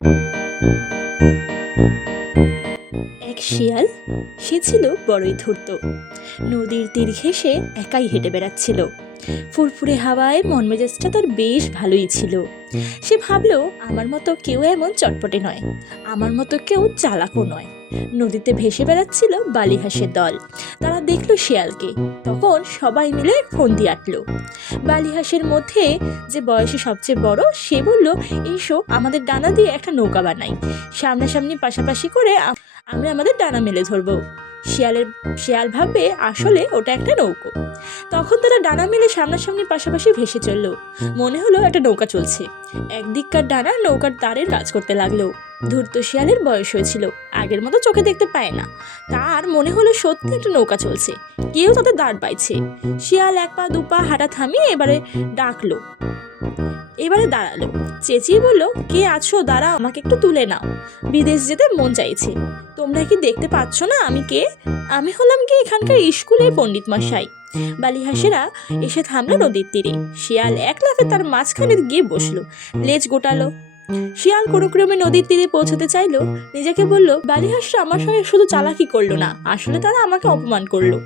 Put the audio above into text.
এক শিয়াল, সে ছিল বড়ই ধূর্ত। নদীর তীর ঘেঁষে একাই হেঁটে বেড়াচ্ছিল। ফুরফুরে হাওয়ায় মন মেজাজটা তার বেশ ভালোই ছিল। সে ভাবলো, আমার মতো কেউ এমন চটপটে নয়, আমার মতো কেউ চালাকও নয়। নদীতে ভেসে বেড়াচ্ছিল বালিহাঁসের দল। তারা দেখলো শিয়ালকে, তখন সবাই মিলে ফন্দি আটলো। বালিহাঁসের মধ্যে যে বয়সে সবচেয়ে বড়, সে বলল, এসো আমাদের ডানা দিয়ে একটা নৌকা বানাই। সামনাসামনি পাশাপাশি করে আমরা আমাদের ডানা মেলে ধরবো। শিয়াল ভাববে আসলে ওটা একটা নৌকো। তখন তারা ডানা মেলে সামনাসামনি পাশাপাশি ভেসে চললো। মনে হলো একটা নৌকা চলছে। একদিককার ডানা নৌকার তারের কাজ করতে লাগলো। ধূর্ত শিয়ালের বয়স হয়েছিল, আগের মতো চোখে দেখতে পায় না। তার মনে হলো সত্যি একটা নৌকা চলছে, কেউ তাদের দাঁড় পাইছে। শিয়াল এক পা দুপা হাঁটা থামিয়ে এবারে দাঁড়ালো, চেঁচিয়ে বলল, কে আছো, দাঁড়াও, আমাকে একটু তুলে নাও, বিদেশ যেতে মন চাইছে। তোমরা কি দেখতে পাচ্ছ না আমি কে? আমি হলাম কি এখানকার স্কুলের পণ্ডিত মশাই। বালিহাঁসেরা এসে থামলো নদীর তীরে। শিয়াল এক লাফে তার মাঝখানে গিয়ে বসলো, লেজ গোটালো। শিয়াল কোনো ক্রমে নদীর তীরে পৌঁছাতে চাইলো। নিজেকে বলল, বালিহাঁসরা আমার সঙ্গে শুধু চালাকি করলো না, আসলে তারা আমাকে অপমান করলো।